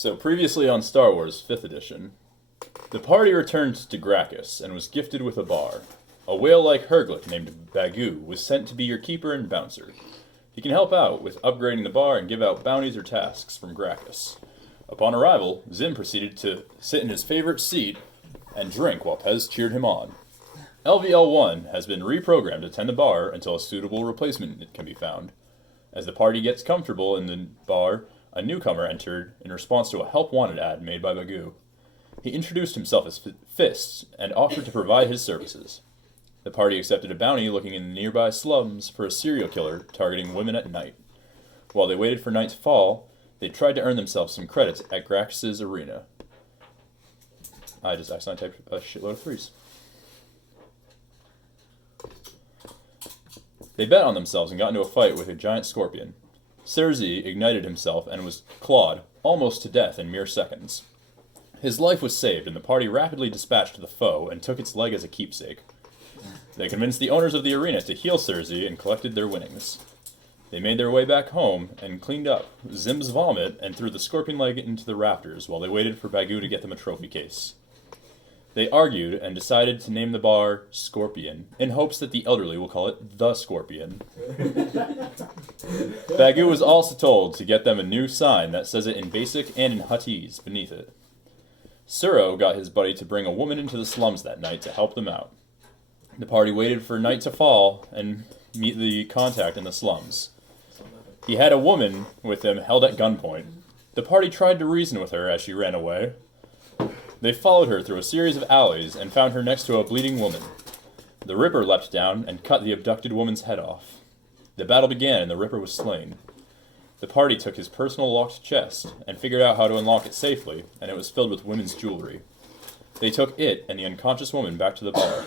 So previously on Star Wars 5th edition, the party returned to Gracchus and was gifted with a bar. A whale-like Herglick named Bagoo was sent to be your keeper and bouncer. He can help out with upgrading the bar and give out bounties or tasks from Gracchus. Upon arrival, Zim proceeded to sit in his favorite seat and drink while Pez cheered him on. LVL-1 has been reprogrammed to tend the bar until a suitable replacement can be found. As the party gets comfortable in the bar, a newcomer entered in response to a Help Wanted ad made by Bagoo. He introduced himself as Fists and offered to provide his services. The party accepted a bounty looking in the nearby slums for a serial killer targeting women at night. While they waited for night to fall, they tried to earn themselves some credits at Gracchus' arena. I just accidentally typed a shitload of 3s. They bet on themselves and got into a fight with a giant scorpion. Serzi ignited himself and was clawed almost to death in mere seconds. His life was saved, and the party rapidly dispatched the foe and took its leg as a keepsake. They convinced the owners of the arena to heal Serzi and collected their winnings. They made their way back home and cleaned up Zim's vomit and threw the scorpion leg into the rafters while they waited for Bagoo to get them a trophy case. They argued and decided to name the bar Scorpion, in hopes that the elderly will call it The Scorpion. Bagoo was also told to get them a new sign that says it in Basic and in Huttese beneath it. Suro got his buddy to bring a woman into the slums that night to help them out. The party waited for night to fall and meet the contact in the slums. He had a woman with him held at gunpoint. The party tried to reason with her as she ran away. They followed her through a series of alleys and found her next to a bleeding woman. The Ripper leapt down and cut the abducted woman's head off. The battle began and the Ripper was slain. The party took his personal locked chest and figured out how to unlock it safely, and it was filled with women's jewelry. They took it and the unconscious woman back to the bar.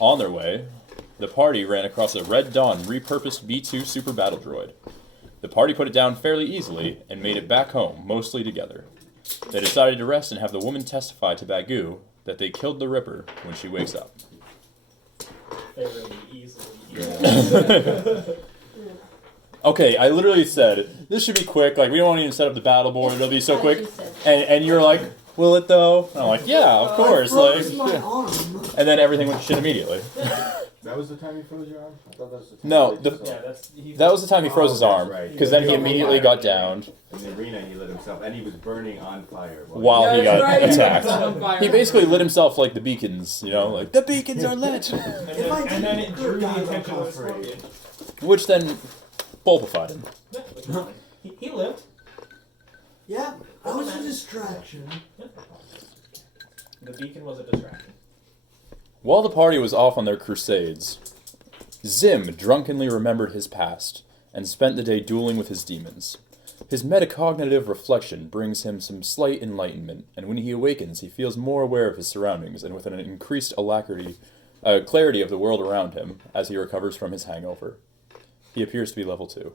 On their way, the party ran across a Red Dawn repurposed B-2 super battle droid. The party put it down fairly easily and made it back home, mostly together. They decided to rest and have the woman testify to Bagoo that they killed the Ripper when she wakes up. Fairly easily. Okay, I literally said, this should be quick, like, we don't want to even set up the battle board, it'll be so quick. And you're like, will it though? And I'm like, yeah, of course. My arm. And then everything went to shit immediately. That was the time you froze your arm? I thought that was the time. No, that was the time he froze his arm, right. because then he immediately got downed. In the arena, he lit himself, and he was burning on fire. While he got attacked. On fire. He basically lit himself like the beacons, you know, like, the beacons are lit! And then it drew the attention of the scorpion. Which then bulbified him. He lived. Yeah, that was a distraction. The beacon was a distraction. While the party was off on their crusades, Zim drunkenly remembered his past and spent the day dueling with his demons. His metacognitive reflection brings him some slight enlightenment, and when he awakens, he feels more aware of his surroundings and with an increased clarity of the world around him as he recovers from his hangover. He appears to be level 2.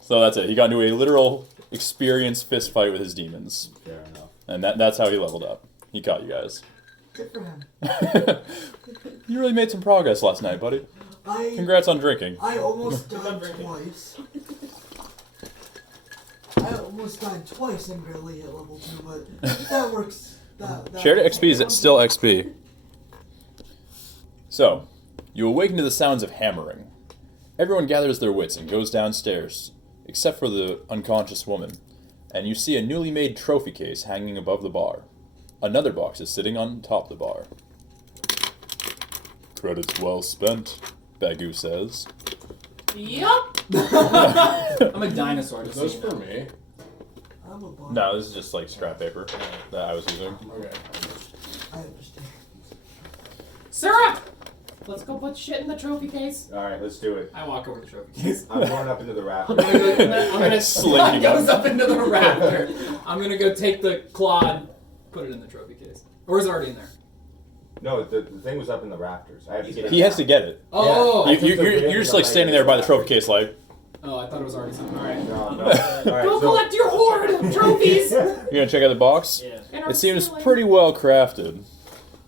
So that's it. He got into a literal experience fist fight with his demons. Fair enough. And that's how he leveled up. He caught you guys. Good for him. You really made some progress last night, buddy. Congrats on drinking. I almost died twice. I almost died twice and barely hit level 2, but that works. That Shared XP is still XP. So, you awaken to the sounds of hammering. Everyone gathers their wits and goes downstairs, except for the unconscious woman, and you see a newly made trophy case hanging above the bar. Another box is sitting on top of the bar. Credits well spent, Bagoo says. Yup. I'm a dinosaur. Is this for me? I'm a bum. No, this is just like scrap paper that I was using. Okay. I understand. Sarah! Let's go put shit in the trophy case. Alright, let's do it. I walk over to the trophy case. I'm going up into the rafters. I'm gonna Slinking goes up into the raptor. I'm gonna go take the claw, put it in the trophy case. Or is it already in there? No, the thing was up in the rafters. I have to get it. He has to get it. Oh! Yeah. You're just like standing there by the trophy case like, Oh, I thought it was already something. Alright. No. Alright, Go so collect your hoard of trophies! you're gonna check out the box? Yeah. And our It seems ceiling. pretty well crafted.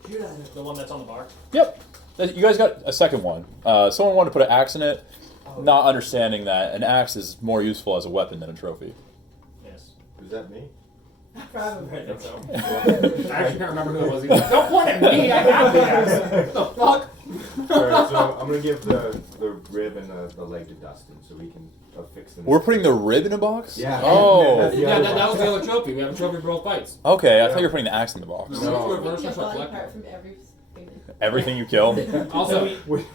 Shoot at it. The one that's on the bar. Yep. You guys got a second one. Someone wanted to put an axe in it, not understanding that an axe is more useful as a weapon than a trophy. Yeah. that me? Probably. I think so. I actually can't remember who it was either. Don't point at me. I have the ass. What the fuck? Alright, so I'm gonna give the rib and the leg to Dustin so we can fix them. We're putting the rib in a box? Yeah. Oh. That's the Yeah, other that was box. the other trophy. We have a trophy for both fights. Okay, I Yeah. thought you were putting the axe in the box. No. Take Reverse a or body select? part from every finger. Everything you kill? Also,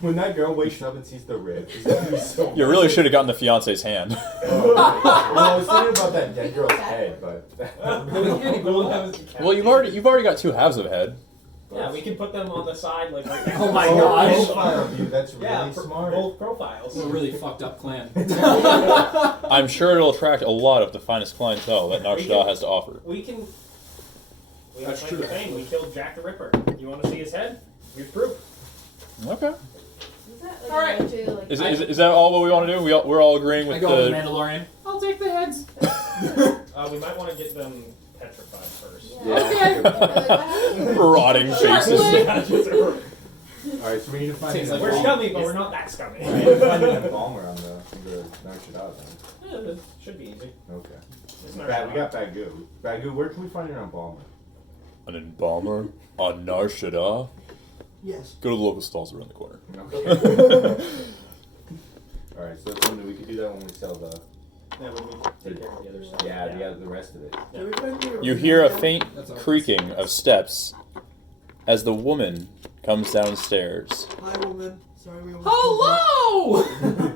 When that girl wakes up and sees the rib, it's gonna be so. You really should have gotten the fiance's hand. Oh, well, I was thinking about that dead girl's head, but. Well, you've already got 2 halves of a head. Yeah, we can put them on the side, like right next Oh to my the- gosh. Profile of you, that's really Yeah, smart. both profiles. it's a really fucked up clan. I'm sure it'll attract a lot of the finest clientele that Nar Shaddaa has to offer. We can. We That's have true. the thing. We killed Jack the Ripper. You want to see his head? Here's proof. Okay. Is that like All right. a bunch of, like, Is that all what we want to do? We're all agreeing I with go with the the... Mandalorian. I'll take the heads. We might want to get them petrified first. Yeah. Okay. Like, what happened? rotting faces. Alright, so we need to find Seems an like We're Well, scummy, but we're not that scummy. We need to find an embalmer on the Nar Shaddaa then. Yeah, that should be easy. Okay. It's not We got Bagu. Bagu, where can we find an embalmer? An embalmer on Nar Shaddaa? Yes. Go to the local stalls around the corner. Okay. Alright, so that's something we could do that when we sell the Yeah, when we take care of the other stuff. the rest of it. Did we find the You hear a original? faint That's all. creaking of steps as the woman comes downstairs. Hi, woman. Sorry, we almost Hello!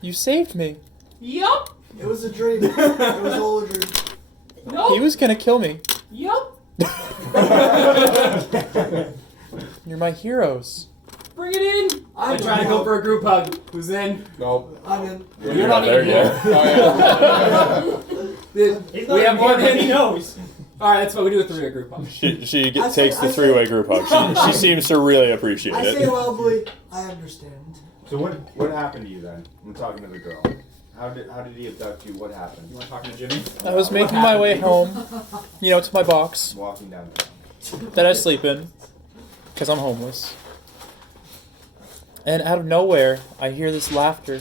You saved me. Yup. killed you. It was a dream. It was all a dream. He Nope. was gonna kill me. Yup. You're my heroes. Bring it in. I I'm try to go for a group hug. Who's in? Nope. I'm in. You're not there in yet. He's not We have in more here, but than he knows. All right, that's what we do. A 3-way group hug. She I takes say- the 3-way group hug. She seems to really appreciate I say it. loudly, I understand. So what happened to you then? I'm talking to the girl. How did he abduct you? What happened? You want to talk to Jimmy? I was making my way home, to my box Walking downtown. that I sleep in, because I'm homeless. And out of nowhere, I hear this laughter.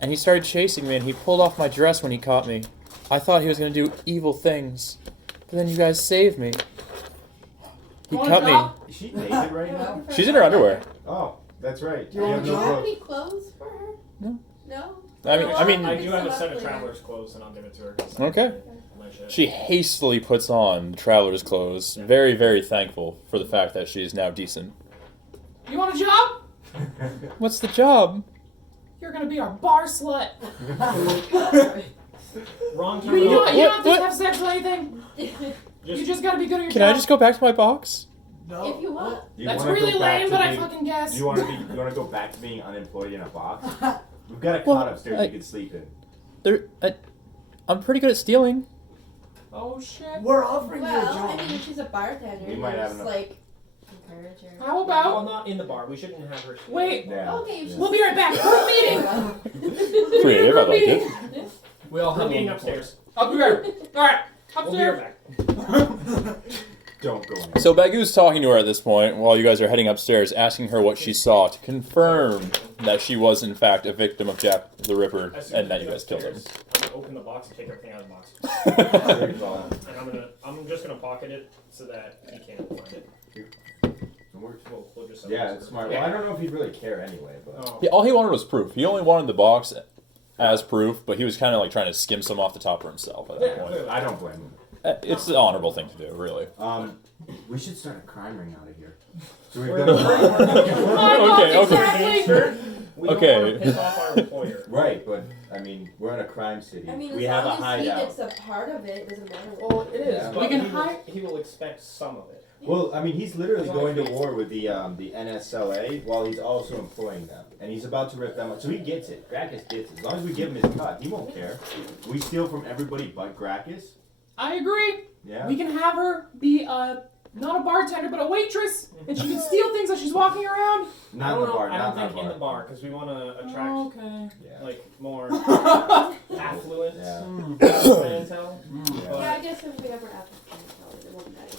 And he started chasing me, and he pulled off my dress when he caught me. I thought he was going to do evil things. But then you guys saved me. He Wanna cut me. drop? Is she naked right You're now? looking for She's a in her partner. underwear. Oh, that's right. Do you want Do to you drop? have any clothes for her? No. No? I mean- I do have a set of traveler's clothes, and I'll give it to her. 'cause Okay. my shit. She hastily puts on the traveler's clothes, very, very thankful for the fact that she is now decent. You want a job? What's the job? You're gonna be our bar slut. Wrong You, terminology. don't have to What? have sex or anything. You just gotta be good at your Can job. I just go back to my box? No. If you want. Do you That's wanna really go back lame, to but I being- fucking guess. Do you want to go back to being unemployed in a box? We've got a Well, cot upstairs I- you can sleep in. I'm pretty good at stealing. Oh shit. We're offering you a Well, job. I mean, if she's a bartender, We you might have just, enough. like, encourage her. How Well, about? not in the bar. We shouldn't have her. Wait. Yeah. Okay, you should. We'll be right back. Group meeting. Creative, I like it. We all We're have meeting a upstairs. I'll be right. All right. We'll be right Upstairs. back. Don't go in. So Bagu's talking to her at this point while you guys are heading upstairs, asking her what she saw to confirm that she was in fact a victim of Jack the Ripper As soon and as that we you get guys killed him. upstairs, I'm gonna open the box and take everything out of the box. There's all. And I'm just gonna pocket it so that he can't find it. It works. We'll just Yeah, it's smart. Well, I don't know if he'd really care anyway, but. Oh. Yeah, all he wanted was proof. He only wanted the box as proof, but he was kind of like trying to skim some off the top for himself at that Yeah, point. clearly. I don't blame him. It's the honorable thing to do, really. We should start a crime ring out of here. So we've We're got Okay, okay. We don't Okay. want to piss off our employer. Right, but I mean, we're in a crime city. I mean, we as have a long as he hideout. gets a part of it, it doesn't matter what. Well, it is. Yeah. But We can he will- hire- He will expect some of it. Well, I mean, he's literally As long going as to war with the NSLA while he's also employing them, and he's about to rip them up. So he gets it. Gracchus gets it. As long as we give him his cut, he won't care. We steal from everybody but Gracchus. I agree. Yeah. We can have her be not a bartender, but a waitress, and she can steal things as she's walking around. Not in the bar. I Not don't in think in the bar because we want to attract Okay. Yeah. like more affluent Yeah. clientele. Yeah, I guess if we ever have to it won't matter.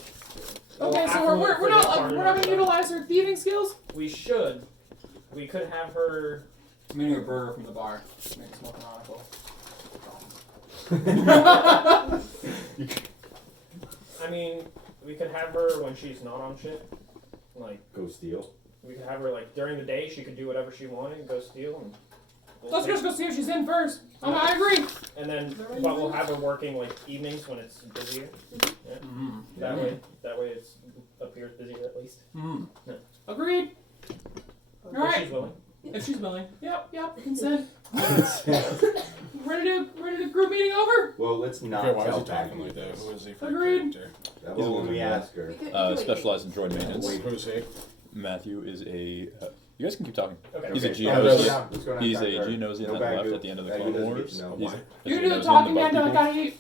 Okay, so affluent we're for not this part of we're our not gonna show. utilize her thieving skills. We should. We could have her. I'm eating a burger from the bar. Make it smell canonical. I mean, we could have her when she's not on shit. Like, Go steal. we could have her, like, during the day, she could do whatever she wanted, go steal, and... Let's just go see if she's in first. I agree. And then, but we'll have her working, like, evenings when it's busier. Yeah. Mm. That way it appears busier at least. Mm. Yeah. Agreed. If Alright. she's willing. If she's willing. Yep, consent. Ready to group meeting over? Well, let's not Okay, why is tell he talking Baggy like that? this. Who is he for Agreed. character? That He's a was when we little asked her. We could Specialized in droid maintenance. Wait. Who's he? Matthew is a. You guys can keep talking. Okay. He's a Okay. Geonosis. Let's go down He's a and talk to her. Geonosian No that Baggy. left at the end of the Baggy Clone doesn't Wars. get to know. He's Why? a You can do the Geonosian talking bug and I people. gotta eat.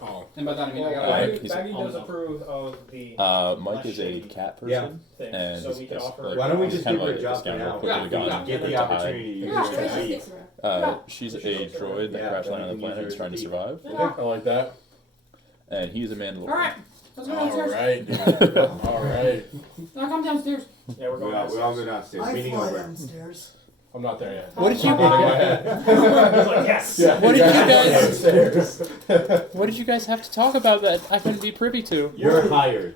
Oh. And by that I mean I Well, gotta Alright, Baggy, he's- Baggy does approve of the Mike is a shady cat person. Yeah. thing, And so we could he's offer like- her... Why don't we he's just kind give of her a like job this for guy now? real quick with a Yeah. gun. Get the to hide. opportunity to use Yeah, her Where's to the eat. sticks around? She's a Yeah. droid that Yeah, crash then landed on we the can planet use and trying to her to survive. Yeah. I like that. And he's a Mandalorian. Alright. Let's go downstairs. Alright, dude. Alright. Now come downstairs. Yeah, we're We going all go downstairs. I Meeting fly over. downstairs. I'm not there yet. What did you? Go ahead. He's like, yes! Yeah, What did you guys- Downstairs. What did you guys have to talk about that I couldn't be privy to? You're hired.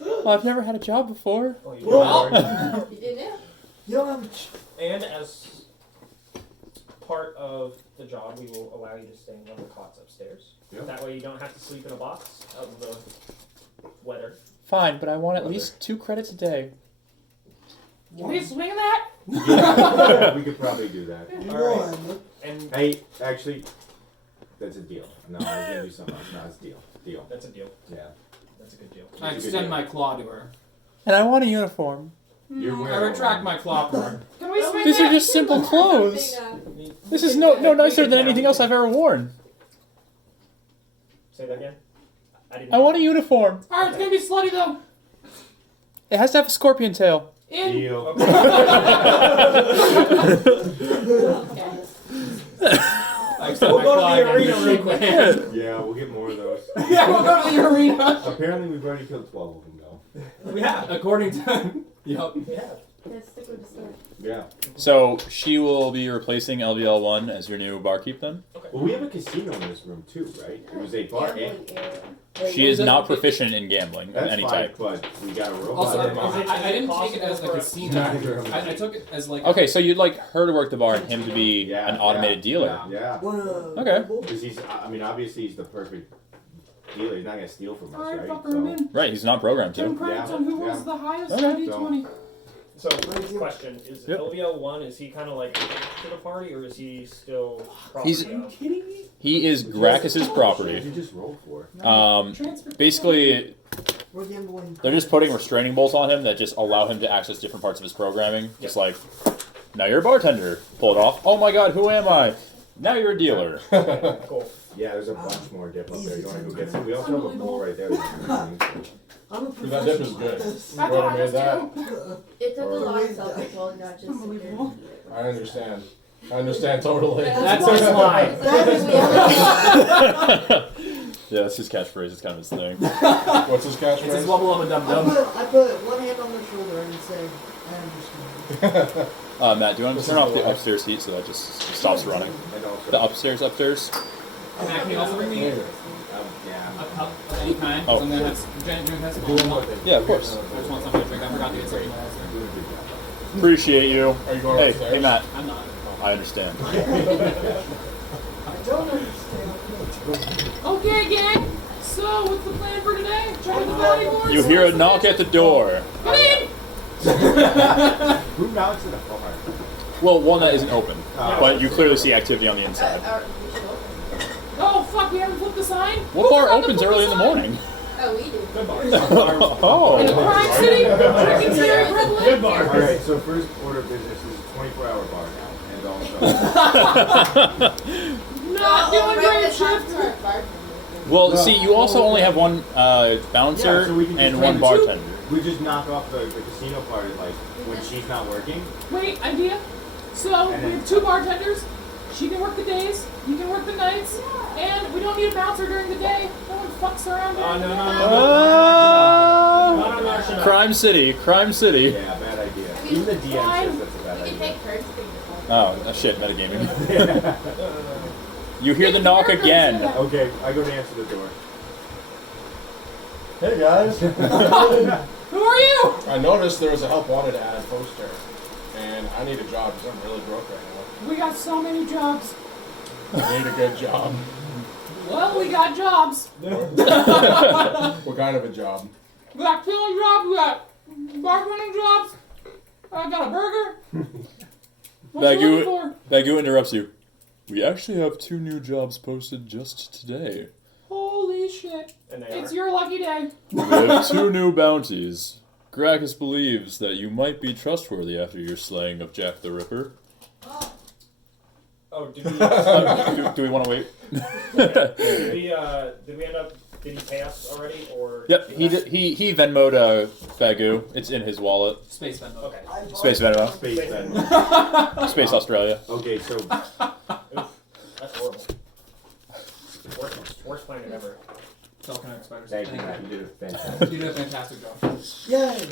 Well, I've never had a job before. Oh, you Well- are. You did it? You don't have a And as part of the job, we will allow you to stay in one of the cots upstairs. Yep. That way you don't have to sleep in a box out in the weather. Fine, but I want at least 2 credits a day. Can we swing that? We could probably do that. Alright. one. And Hey, actually, that's a deal. No, I was gonna do something else. No, it's a deal. Deal. that's a deal. Yeah. That's a good deal. I extend my claw to her. And I want a uniform. You're I wearing retract one. my claw for her. Can we swing These that? are just simple clothes. Something, This is no nicer than anything else I've ever worn. Say that again? I didn't. I want a uniform. Alright, it's gonna be slutty though. It has to have a scorpion tail. In. Deal. Okay. I extend We'll my go to claw the again arena to real shake quick. my hand. Yeah, we'll get more of those. Yeah, we'll go to the arena. Apparently, we've already killed 12 of them, though. We have. According to. Yep. We have. Yeah, stick with the story. Yeah. So she will be replacing LVL1 as your new barkeep then? Well, we have a casino in this room, too, right? It was a bar. Gambling area. She is not proficient in gambling of That's any fine, type. but we got a robot. Also, Is it I didn't take it as a possible for casino. us- I took it as like. Okay, so you'd like her to work the bar and him to be Yeah, an automated yeah, dealer. Yeah. Okay. Because he's, I mean, obviously he's the perfect dealer. He's not going to steal from us, Alright, right? fucker, I'm in. Right, he's not programmed 10 to. credits Yeah, on who yeah. was the highest Okay. on D20. So, question: is Yep. LVL1? Is he kind of like to the party, or is he still? He's- property of? Kidding me? He is Gracchus's What property. did you just roll for? Transfer. Basically, We're gambling. they're just putting restraining bolts on him that just allow him to access different parts of his programming. Just like, now you're a bartender. Pull it off. Oh my god, who am I? Now you're a dealer. Cool. Yeah, there's a bunch more dip up there. You want to go get Easy. some? We also have a bowl right there. I'm a Dude, that dip is professional at good. this. I thought I was that. too. It took a lot of Or- self-control, not just Unbelievable. I understand. I understand totally. That's our slide. That is Yeah, that's his catchphrase. It's kind of his thing. What's his It's his catchphrase? wubble of a dum I dum. put one hand on their shoulder and say, I understand. Matt, do you want to turn off the upstairs heat so that just stops running? And also, The upstairs. Matt, can you also bring me a yeah. cup of any kind? Oh. I'm gonna have Jen drink this. Do one more thing. Yeah, of course. I just want something to drink. I forgot to get something. Doing a good job. Appreciate you. Are you going Hey, upstairs? hey, Matt. I'm not. I understand. I don't understand. Okay, gang. So, what's the plan for today? Check out the Valley Wars. You hear a knock at the door. Come in. Who knocks at a bar? Well, one that isn't open, Oh. but you clearly see activity on the inside. We should open. Oh fuck, we haven't flipped the sign. What Who bar forgot to opens flip early in the sign? morning? Oh, we do. Good bar. In the Oh. Crime City, drinking Cherry Red Lake. Good bar. All right, so first order of business is a 24-hour bar now, and also Not doing great shift. Well, see, you also only have one bouncer Yeah, so we can just and take one two. bartender. we just knock off the casino part like when she's not working. Wait, idea. So we have 2 bartenders. She can work the days. You can work the nights. And we don't need a bouncer during the day. No one fucks around. Oh, during no, the no, day. no. Not on our Crime City, Crime City. Yeah, bad idea. I mean, Even the DM fine. says that's a bad We can idea. take turns being the Oh, shit, metagaming. You hear the knock again. Okay, I go to answer the door. Hey guys. Who are you? I noticed there was a help wanted ad poster, and I need a job because I'm really broke right We got so many jobs. now. I need a good job. Well, we got jobs. What kind of a job? We got killing jobs. We got bartending jobs. I got a burger. What you looking for? Bagu interrupts you. We actually have 2 new jobs posted just today. Holy shit. And they It's are. your lucky day. We have 2 new bounties. Gracchus believes that you might be trustworthy after your slaying of Jack the Ripper. Oh, did we? Do we want to wait? Did we end up? Did he pay us already, or? Yep, he Venmo'd Bagu. It's in his wallet. Space Venmo. Okay. Space Venmo. Space then. Space Australia. Okay, so Oof, that's horrible. Worst plan ever. Telekinetic spiders. thank you, Anyway, Matt. You did a fantastic. you did a fantastic job. Yay!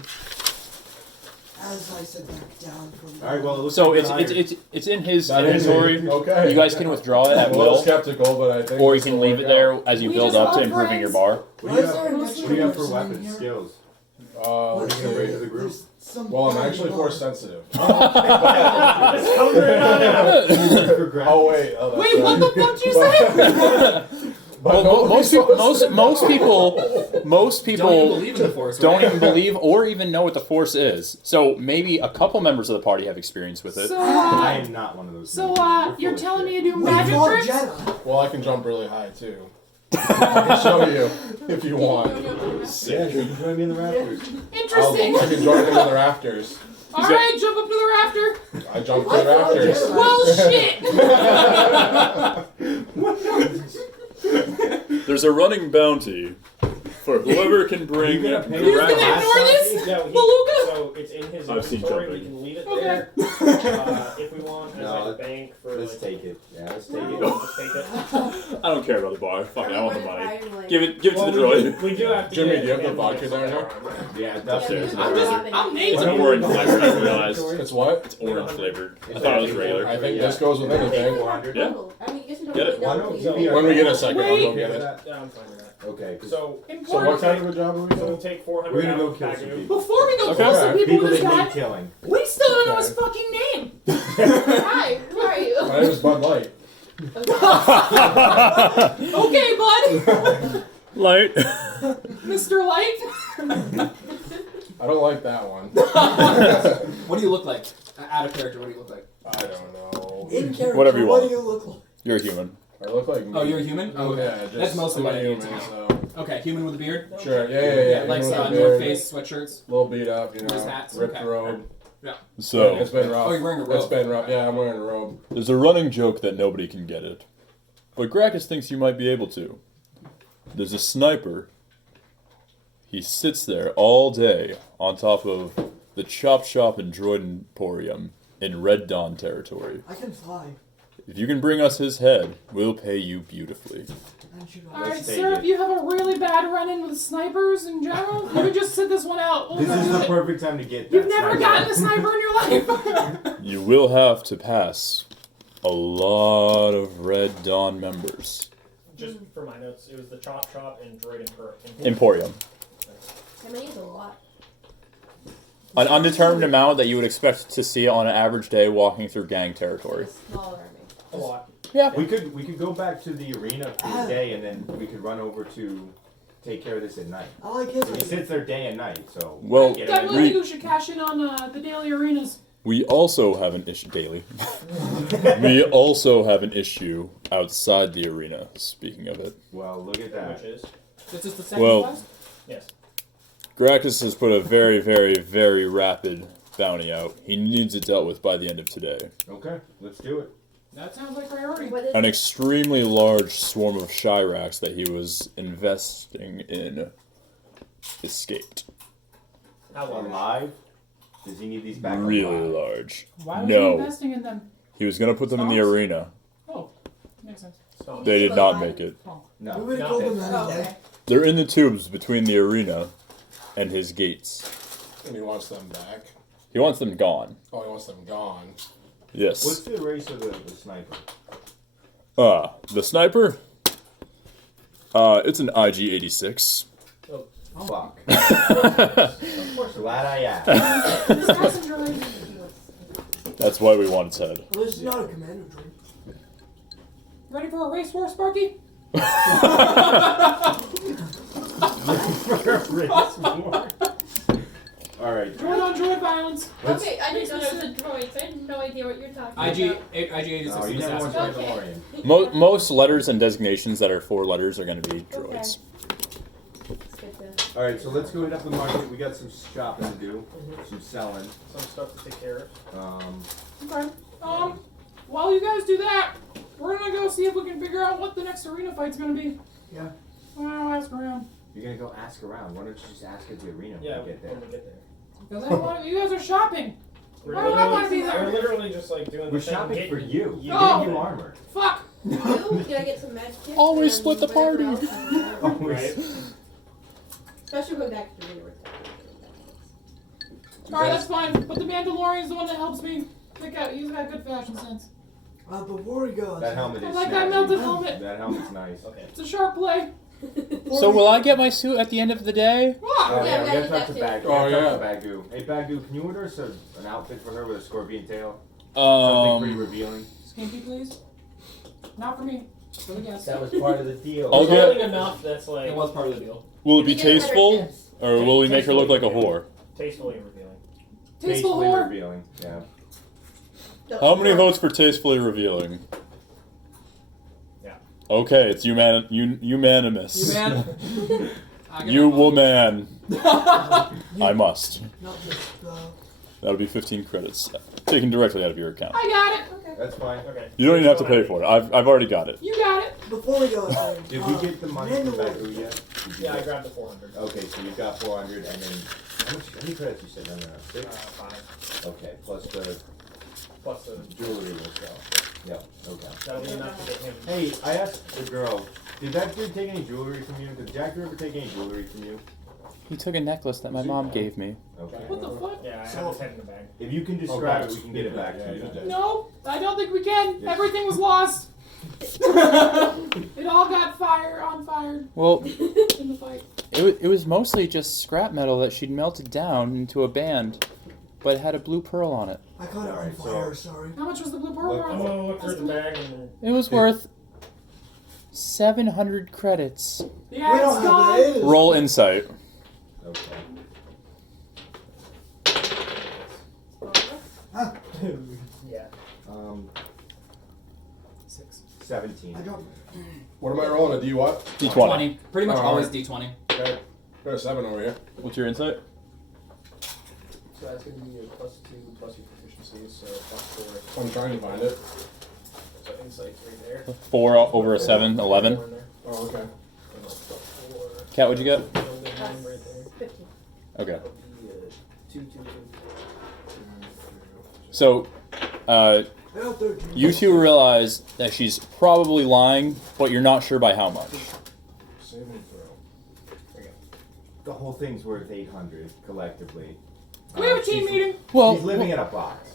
As I sit back down from All right, well, it looks So like it's we're hired. it's in his That is inventory. it. Okay. You guys can withdraw it at I'm a little will, skeptical, but I think or you this can will leave it work there out. as you We build just up to love improving your friends. bar. What Why do you is have? there an What extra do you have for person in weapons here? skills? What are you What's gonna bring to there? the group? There's some Well, I'm funny actually bug. force sensitive. Let's cover it on out. For graphics. Oh wait. Oh, that's Wait, what right. the fuck did you say? But Well, nobody's most people Don't even believe in the Force. don't right? even believe or even know what the Force is. So maybe a couple members of the party have experience with it. So, I am not one of those. so people. you're full of telling me shit. you do We magic fought tricks? Jedi. Well, I can jump really high too. I can show you if you want. Yeah, you can join me in the rafters. Interesting. I can join him in the rafters. All right, jump up to the rafter. I jump to I the fought rafters. Jedi. Well, shit. There's a running bounty for whoever can bring You gonna pay You're Right. gonna ignore this? No, Beluga? so it's in his I've seen inventory. We jumping. can leave it Okay. there. If we want, as No, like a bank for Let's like. take it. Yeah, let's take We'll it. just take it. I don't care about the bar. Fuck it, I want the money. Like, Give it Well, to the we droid. do have to Jimmy, get do you have the him vodka some there now? armor. Yeah, it's Yeah, upstairs. I'm I'm named. It's orange flavored, I realized. It's what? It's orange flavored. I It's thought it was actually regular. I think this goes with anything. 400. Yeah. I mean, you guys can Get it. totally Why know don't please. you be our- When we get a second, I'll Wait. go get it. Yeah, I'm fine with that. Okay. 'cause So, So Important. what kind of a job are we so we'll doing? take 400 We're gonna out go of kill some Bagu. people. Before we go Okay. kill some people People with this that guy, need killing. we still don't know Okay. his fucking name. Hi, who are you? My name is Bud Light. Okay, bud. Light. Mr. Light. I don't like that one. What do you look like? Out of character, what do you look like? I don't know. In character, Whatever you what want. do you look like? You're a human. I look like me. Oh, you're a human? Oh, okay. Yeah, just, That's mostly I'm what a I need to human, know. so. Okay, human with a beard? Sure, yeah. Like Human with a North beard, Face sweatshirts. little beat up, you Where's know, hats? ripped Okay. robe. So, It's been rough. Oh, you're wearing a It's robe. been rough. Yeah, I'm wearing a robe. there's a running joke that nobody can get it. But Gracchus thinks you might be able to. There's a sniper. He sits there all day on top of the Chop Shop and Droid Emporium in Red Dawn territory. I can fly. If you can bring us his head, we'll pay you beautifully. And shoot Alright, Let's take sir, it. if you have a really bad run-in with snipers in general, you can just sit this one out. We'll This go is do the it. perfect time to get that. You've never sniper. gotten a sniper in your life. You will have to pass a lot of Red Dawn members. Just for my notes, it was the Chop Shop and Droid Emporium. I mean, it's a lot. An undetermined amount that you would expect to see on an average day walking through gang territory. Smaller army. A lot. Yeah. We could go back to the arena for the day, and then we could run over to take care of this at night. I like his He idea. sits there day and night, so Well, get him in. Definitely think we should cash in on the daily arenas. we also have an issue daily. We also have an issue outside the arena. Speaking of it, Well, look at that. Which is? This is the second Well- quest? Yes. Gracchus has put a very, very, very rapid bounty out. He needs it dealt with by the end of today. Okay, let's do it. That sounds like priority. What is An it? extremely large swarm of Shyraks that he was investing in escaped. How long? Alive? Does he need these back Really alive? large. Why was No. he investing in them? He was going to put them in the Stomps? arena. Oh, makes sense. Stone. They did not make it. We No. would No. call them Oh, anyway. okay. They're in the tubes between the arena and his gates. And he wants them back. He wants them gone. Oh, he wants them gone. Yes. What's the race of the sniper? The sniper? It's an IG-86. Fuck. Of course. Glad I asked. This guy's a droid. That's why we want its head. Well, this is not a commando drink. Ready for a race war, Sparky? Alright. Droid on droid violence. Okay, I Please didn't know don't it was a droid, so I had no idea what you're talking IG about. IG86 No, you is never went assassin. to Okay. DeLorean. Most letters and designations that are 4 letters are going to be droids. Skip that. Alright, so let's go hit up the market. We got some shopping to do. Some selling. Some stuff to take care of. Okay. While you guys do that, we're gonna go see if we can figure out what the next arena fight's gonna be. Yeah. I'll ask around. You're gonna go ask around. Why don't you just ask at the arena when Yeah, you get there? when we get there. Because I don't want you guys are shopping. We're Why would I want to be We're there? literally just like doing We're the thing, shopping getting for you. you We're Oh. getting you armor. Fuck. You gotta get some magic kits Always and split the whatever party. else you want. Right. Especially going back to the arena. Alright, that's fine. But the Mandalorian's the one that helps me pick out. He's got good fashion sense. Before we go, That helmet I is like that snazzy. melted helmet. That helmet's nice. Okay. It's a sharp play. So will I get my suit at the end of the day? Ah, Oh, Yeah, yeah, we we gotta gotta talk to do that Bagu. too. Oh, We gotta yeah. talk to Bagu. Hey, Bagu, can you order us an outfit for her with a scorpion tail? Something pretty Um, revealing. Skimpy, please. Not for me. For the guests. That was part of the deal. I'll It's get- only enough that's like It was part of the deal. will it be You get better tasteful, tips. or will we make her look like a whore? tastefully revealing. Tasteful Tastefully whore. revealing. Yeah. How many votes for tastefully revealing? Yeah. Okay, it's unanimous. You man. I get You that woman. I must. not just That'll be 15 credits, taken directly out of your account. I got it. Okay. That's fine. Okay. You don't even have to pay for it. I've already got it. You got it. before we go. Did we get the money from Mandalorian. Bagu yet? Did you Yeah, I get- grabbed the 400. Okay, so you've got 400, and then how many credits you said? No, 6. 5. Okay, plus the Plus the. jewelry will sell. Yep. Okay. That'll be enough to get him. Hey, I asked the girl, did that dude take any jewelry from you? Did Jack ever take any jewelry from you? He took a necklace that my mom gave me. Okay. What the fuck? Yeah, I So- have his head in the bag. If you can describe Okay. it, we can get it back Yeah, to you you. did. No, I don't think we can. Yes. Everything was lost. It all got on fire Well, in the fight. it was mostly just scrap metal that she'd melted down into a band, but it had a blue pearl on it. I caught it on Alright, fire. so- Sorry. How much was the blue pearl? Look, I'm worth? gonna look through the bag and It was worth 700 credits. Yeah, we it's don't have gone. that. Roll insight. Okay. yeah. 6. 17. I don't. What am I rolling? A D what? D20. 20. Pretty much Oh, always alright. D20. Okay. Got a 7 over here. What's your insight? So that's gonna be a +2 plus your proficiency, so +4. I'm trying to find it. So insight's right there. 4 over a 7, 11. 4 in there. Oh, okay. And then +4. Kat, what'd you get? Building room right there. 15. Okay. That'll be 2, 2, 2. So, I got 13. you two realize that she's probably lying, but you're not sure by how much. Saving throw. The whole thing's worth 800 collectively. Can we have a team meeting? Well, She's living in a box.